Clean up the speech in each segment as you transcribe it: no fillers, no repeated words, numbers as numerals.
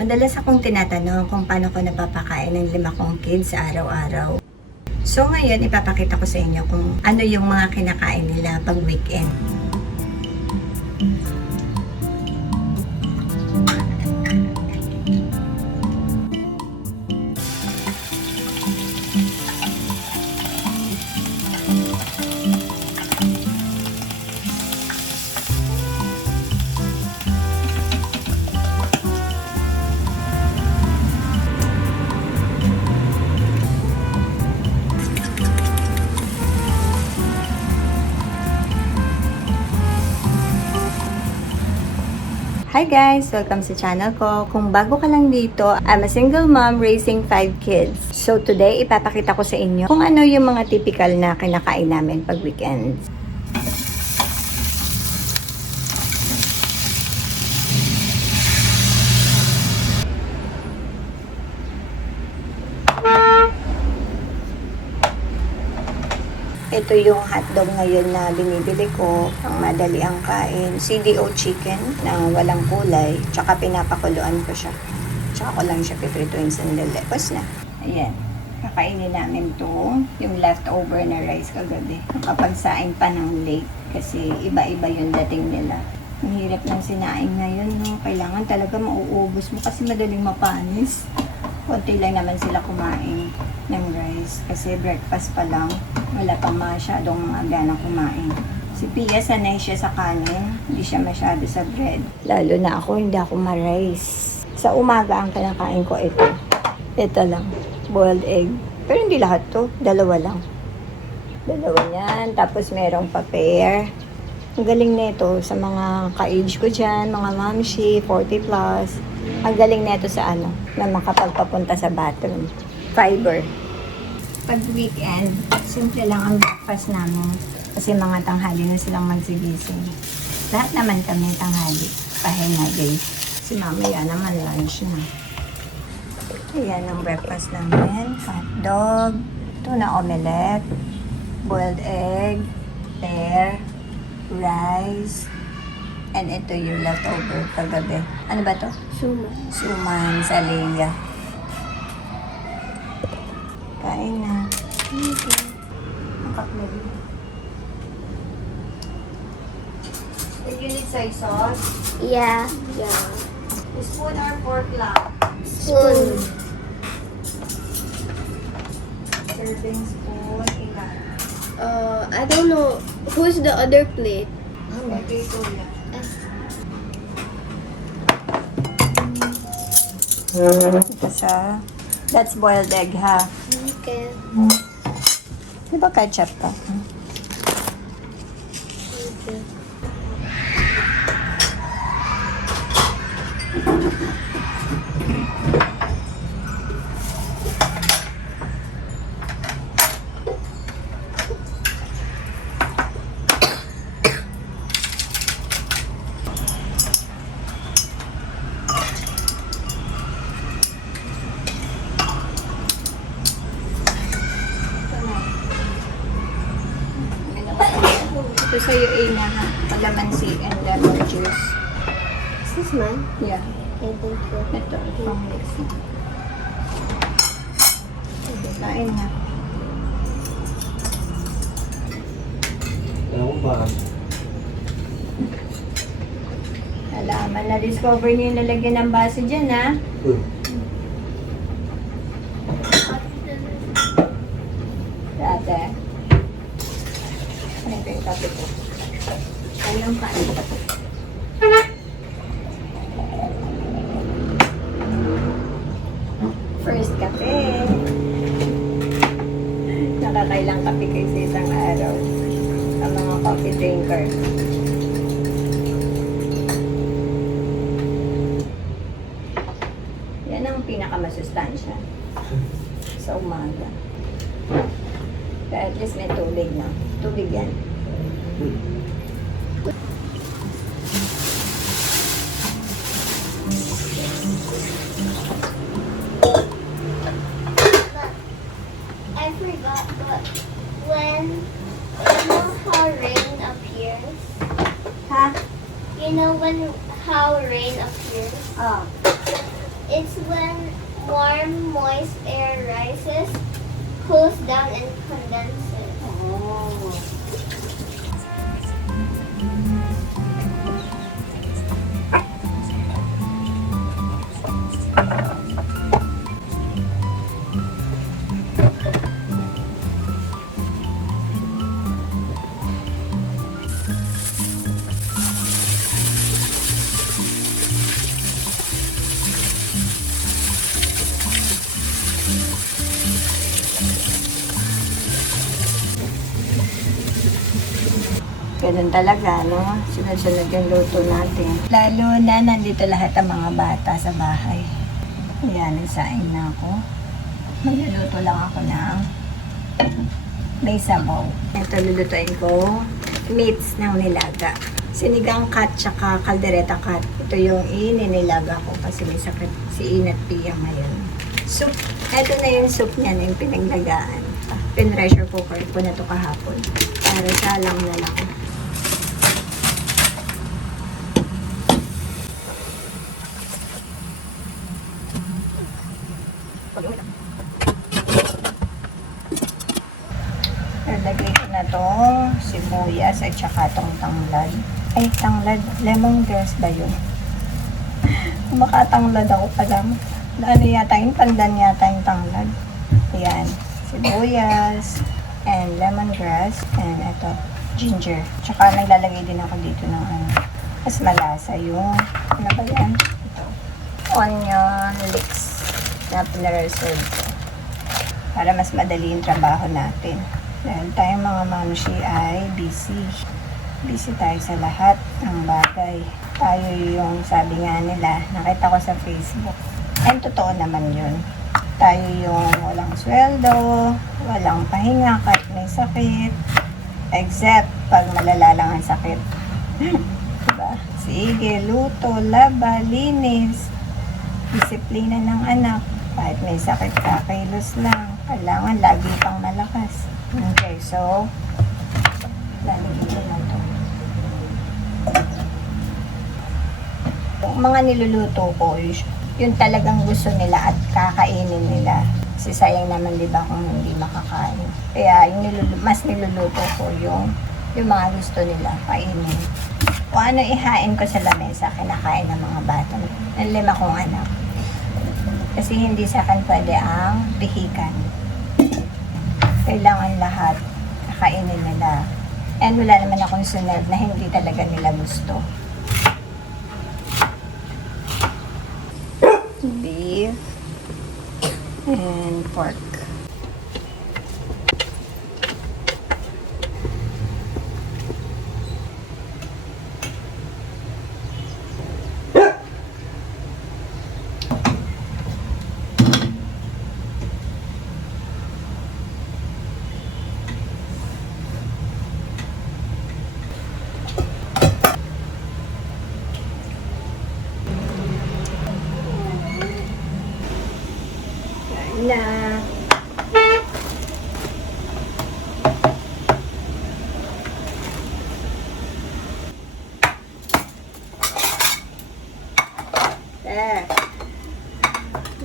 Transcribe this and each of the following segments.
Madalas akong tinatanong kung paano ko napapakain ng 5 kong kids araw-araw. So ngayon, ipapakita ko sa inyo kung ano yung mga kinakain nila pag weekend. Hi guys! Welcome sa channel ko. Kung bago ka lang dito, I'm a single mom raising 5 kids. So today, ipapakita ko sa inyo kung ano yung mga typical na kinakain namin pag weekends. Ito yung hotdog ngayon na binibili ko. Ang madali ang kain. CDO chicken na walang kulay. Tsaka pinapakuluan ko siya. Tsaka ko lang siya piprituin sandali. Tapos na. Ayan. Kakainin namin to. Yung leftover na rice kagabi. Kapag saing pa ng late. Kasi iba-iba yung dating nila. Ang hirap ng sinaing ngayon. No? Kailangan talaga mauubos mo kasi madaling mapanis. Konti lang naman sila kumain ng rice kasi breakfast pa lang, wala pang masyadong mga gana kumain. Si Pia sanay siya sa kanin, hindi siya masyado sa bread. Lalo na ako, hindi ako ma-rice. Sa umaga ang kinakain ko ito. Ito lang, boiled egg. Pero hindi lahat to, dalawa lang. Dalawa yan, tapos merong paper. Ang galing nito sa mga ka-age ko dyan, mga mamshi, 40 plus. Ang galing nito sa ano, na makapagpapunta sa bathroom. Fiber. Pag weekend, simple lang ang breakfast namin. Kasi mga tanghali na silang magsigising. Lahat naman kami tanghali. Pahinga day. Si mamaya naman lunch na. Ayan ang breakfast namin. Hotdog, tuna omelette, boiled egg, pear, rice, and ito yung leftover kagabi. Ano ba to? Suman. Suman sa Leia. Kain na. Okay. Nakaklari. Did you need soy sauce? Yeah. Spoon or fork lang? Spoon. Serving spoon. Ilan? I don't know. Who's the other plate? Okay, ito lang. Ito sa... That's boiled egg, ha? Okay. Di ba ketchup ka? Okay. Ito sa'yo, Ina, ha? Kalamansi and lemon juice. Is this mine? Yeah. I think so. Ito, pang mixing. Kain na. Ewan ba? Alaman, na-discover niyo yung lalagyan ng baso dyan, ha? Dati. Ano ito yung kape ko? Anong kain? First kape. Nakakailang kape kayo sa isang araw. Ang mga coffee drinker. Yan ang pinakamasustansya sa umaga. Kaya at least may tubig na. Tubig yan. I forgot, but when you know how rain appears? Ha? You know when how rain appears? Oh. It's when warm, moist air rises, cools down, and condenses. Oh. Ganun talaga, no? Sunod-sunod yung luto natin. Lalo na nandito lahat ang mga bata sa bahay. Ayan, nagsaing na ako. Magluluto lang ako ng may sabaw. Ito, lulutuin ko meats ng nilaga. Sinigang cut tsaka kaldereta cut. Ito yung ininilaga ko kasi may sakit si Inat Pia ngayon. Soup. Ito na yung soup niya na yung pinaglagaan. Pin-pressure cooker ko na ito kahapon. Para salang na lang. Nalagay ko na to sibuyas at saka tong tanglad. Ay, tanglad. Lemongrass ba yun? Makatanglad ako pala. Ano yata yung pandan yata yung tanglad. Ayan. Sibuyas and lemongrass and ito, ginger. Tsaka naglalagay din ako dito ng ano. Mas malasa yung ano ba yan? Ito. Onion leeks na pinareserve ko. Para mas madali yung trabaho natin. Dahil tayong mga mamshi ay busy. Busy tayo sa lahat ng bagay. Tayo yung sabi nga nila, nakita ko sa Facebook. And totoo naman yun. Tayo yung walang sweldo, walang pahinga kahit may sakit. Except pag malala lang ang sakit. Diba? Sige, luto, laba, linis. Disiplina ng anak. Kahit may sakit ka, kilos lang. Kailangan lagi pang malakas. Okay, so, lalagyan ko na ito. Yung mga niluluto ko, yun talagang gusto nila at kakainin nila. Kasi sayang naman, di ba, kung hindi makakain. Kaya, yung mas niluluto ko yung mga gusto nila, kainin. Kung ano ihain ko sa lamesa, kinakain ng mga bata. Ang 5 kong anak. Kasi hindi sa akin pwede ang pihikan. Kailangan lahat kakainin nila. And wala naman akong sunod na hindi talaga nila gusto. Beef and pork. Na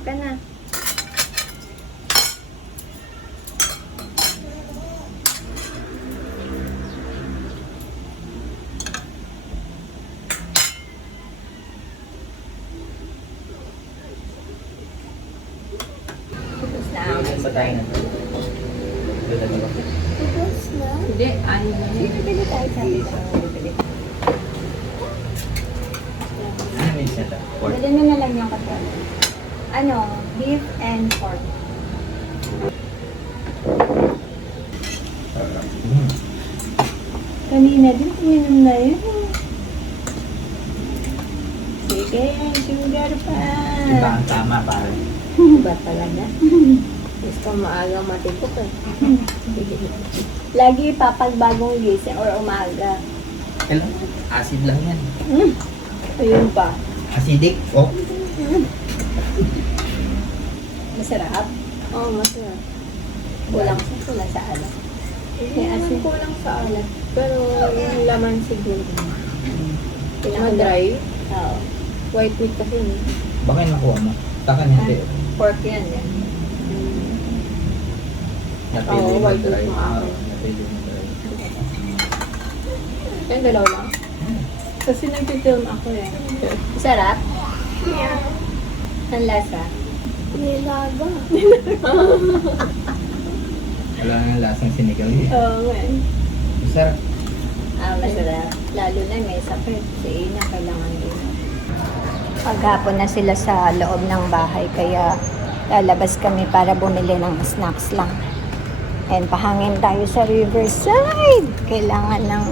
Halika na. Tapos na ang Batayin na. Tapos na? Hindi, ano na yun? Bibili tayo sa dito. Bibili. Ano yung set up? Pork. Bili mo na lang yung katawan. Ano, beef and pork. Kanina din, uminom na yun. Sige, sugar pa. Iba ang tama pare. Iba talaga. Gusto maaga matipok eh. Lagi papagbagong gising or umaga. Kailan? Acid lang yan. Ayun pa. Acidic? Oh. Masarap. Oo, masarap. Kulang sa alat. May asin. Kulang sa alat. Pero yung laman siguro. Pinaka Dry. Oo. White meat kasi. Baka yung nakuha mo. Taka niya, hindi. Pork yan eh. Napili Oo, mo white dry. meat mo ako. Napili mo dry. Yung dalaw lang. Kasi nag-film ako eh. Sarap? Ang lasa? Nilaga. Wala nga lasang sinigang eh. Oo nga eh. Masarap. Masarap. Lalo na may sakit. Si Ina kailangan din. Paghapon na sila sa loob ng bahay, kaya lalabas kami para bumili ng snacks lang. And pahangin tayo sa Riverside. Kailangan ng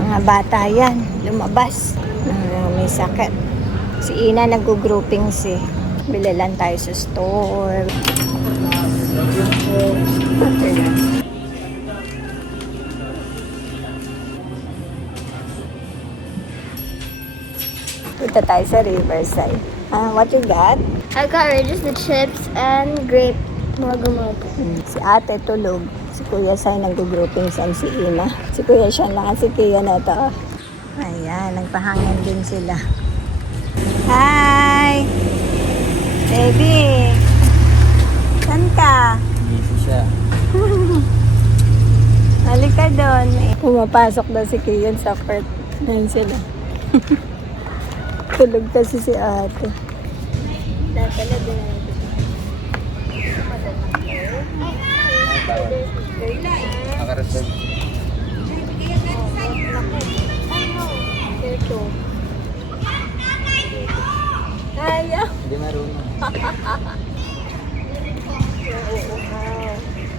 mga bata yan lumabas. May sakit. Si Ina nag-groupings eh. Bili lang tayo sa store. Punta tayo sa Riverside. What you got? I got just the chips and grape mogu. Si ate tulog. Si Kuya Sai nag-groupings and si Ina. Si Kuya Sean lang at si Kuya na to. Ayan, nagpahangin din sila. Hi! Baby! Saan ka? Busy siya. Halika doon. Pumapasok daw si Kian sa part. Ayan sila. Tulog kasi si ate. Dapat na din Nakareserve. ito. Ayaw. Hindi marunong.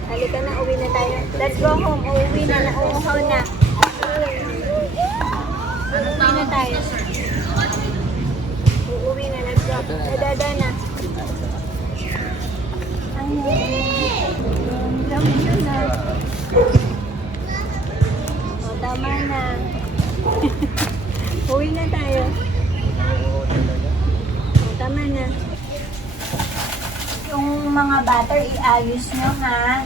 Halika na, uwi na tayo. Let's go home. Uwi na, uuhaw na. Uwi na tayo. Uuwi na, let's go. Dada na. O, tama na. Uwi na tayo. O, tama na. Yung mga butter, iayos nyo, ha?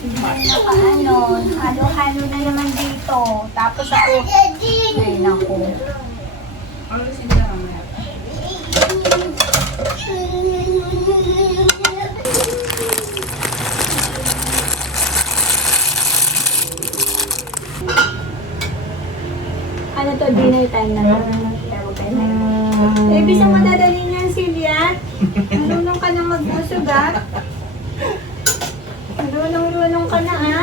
Hindi na paano. Halo-halo na naman dito. Tapos ako, ay naku. Ano to, dinner time na to? Tawag tayo na yun. Baby, sa madadali niyan, Silya. Marunong ka na magbusog, ha? Marunong ka na, ha?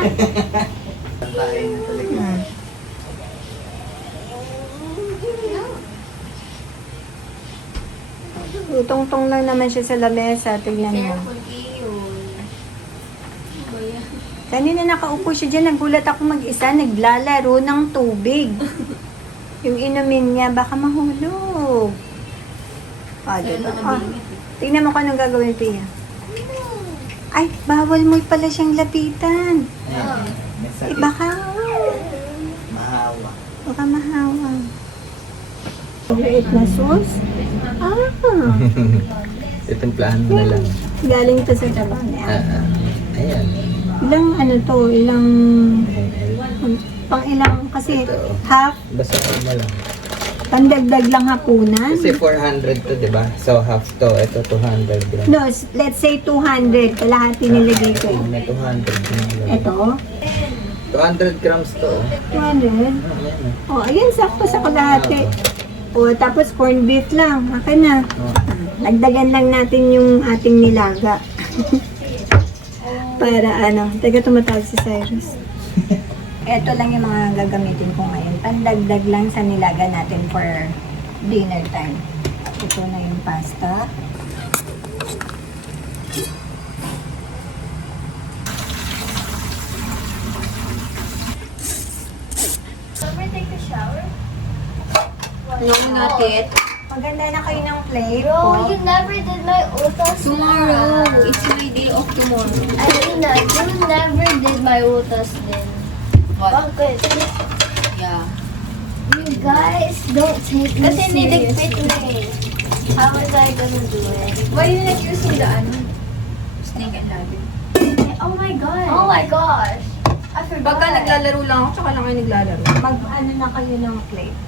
Tutong-tong lang naman siya sa lamesa. Tignan mo. Kanina nakaupo siya dyan. Nagulat ako mag-isa. Naglalaro ng tubig. Yung inumin niya, baka mahulog. Diba? Tingnan mo kung anong gagawin, Pia. Ay, bawal mo pala siyang lapitan. May sakit. Baka Mahawa. mahawa. Maliit na sauce? Titimplahan mo na lang. Galing to sa trabaho niya. Ayan. Ilang ano to? Ilang... ML. Pang ilang... Kasi Ito. half, Basta mo lang. pandagdag lang hapunan. Kasi 400 to, di ba? So, half to. Ito, 200 grams. No, let's say 200. Kalahati nilagay ko. May 200 grams. Ito, 200 grams to. 200. Ayan. Oh, ayan, sakto sa kalahati. O, tapos corned beef lang. Akin na. Nagdagan lang natin yung ating nilaga. Para ano, taga tumatawag si Cyrus. Ito lang yung mga gagamitin ko ngayon. Pandagdag lang sa nilaga natin for dinner time. Ito na yung pasta. Ever take a shower? Long natin. Maganda na kayo ng plate. Bro, you never did my utas. Tomorrow. It's my day off tomorrow. Alina, you never did my utas then. Bakit? Yeah. You guys don't take me Kasi seriously. niligpit na eh. How was I gonna do it? Why you not using the ano? Snake and ladder. Oh my god. Oh my gosh. I forgot. Baka naglalaro lang ako, tsaka lang kayo naglalaro. Mag-ano na kayo ng plate.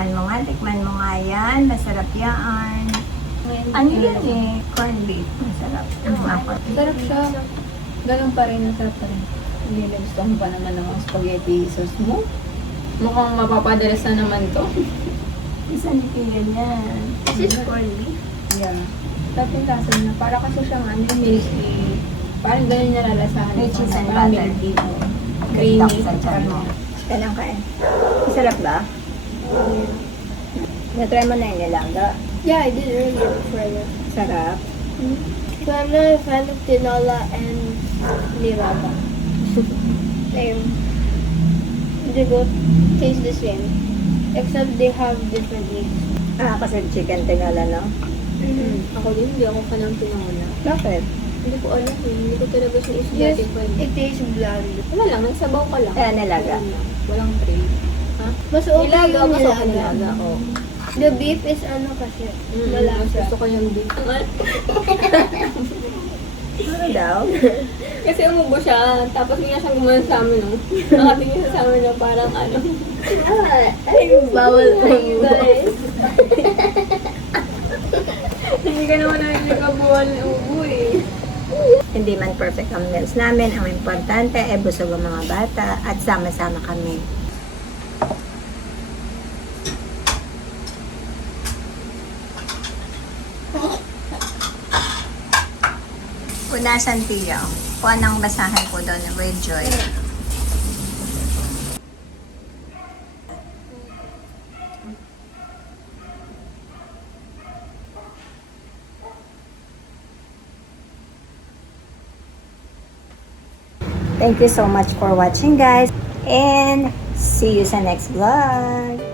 Tikman mo nga yan. Masarap yan. Ano yan eh? Corned beef. Masarap. Sarap siya. Ganun pa rin, nasarap pa rin. Hindi na gusto ko pa naman ng mga spaghetti sauce mo. Mukhang mapapadalas na naman to. Isang tiyan yan. This is corned beef. Yeah. Tapos yung lasa na, para kasi siyang milky. Parang ganun niya lalasahan. May cheese and Parang butter. milky. Creamy. Creamy. Sa tiyan mo. Kaya lang kain. Masarap ba? Na-try mo na yung nilaga. Yeah, I did earlier before I left. Sarap. So I'm not a fan of tinola and nilaga. Same. They both taste the same. Except they have different leaves. Kasi chicken tinola, no? Ako din, hindi ako fan ng tinola. Bakit? Hindi ko alam eh. Hindi ko talaga siya Yes, it tastes bland. Wala lang, nagsabaw ka lang. Kaya nilaga. Walang tray. Ha? Mas okay Nilaga, yung mas okay nilaga. nilaga. Oh. The beef is ano kasi, malasa. Gusto ko yung beef. Ano daw? Kasi umubo siya, tapos hindi na siya gumawa sa amin, no? Nakatingin siya sa amin na parang ano. Ay, bawal po you guys. Hindi ka naman nagkakabuhan ng ubo eh. Hindi man perfect ang meals namin. Ang importante ay busog ang mga bata at sama-sama kami. Punasan tiyo. Kung anong basahan ko doon, with joy. Thank you so much for watching, guys. And see you sa next vlog.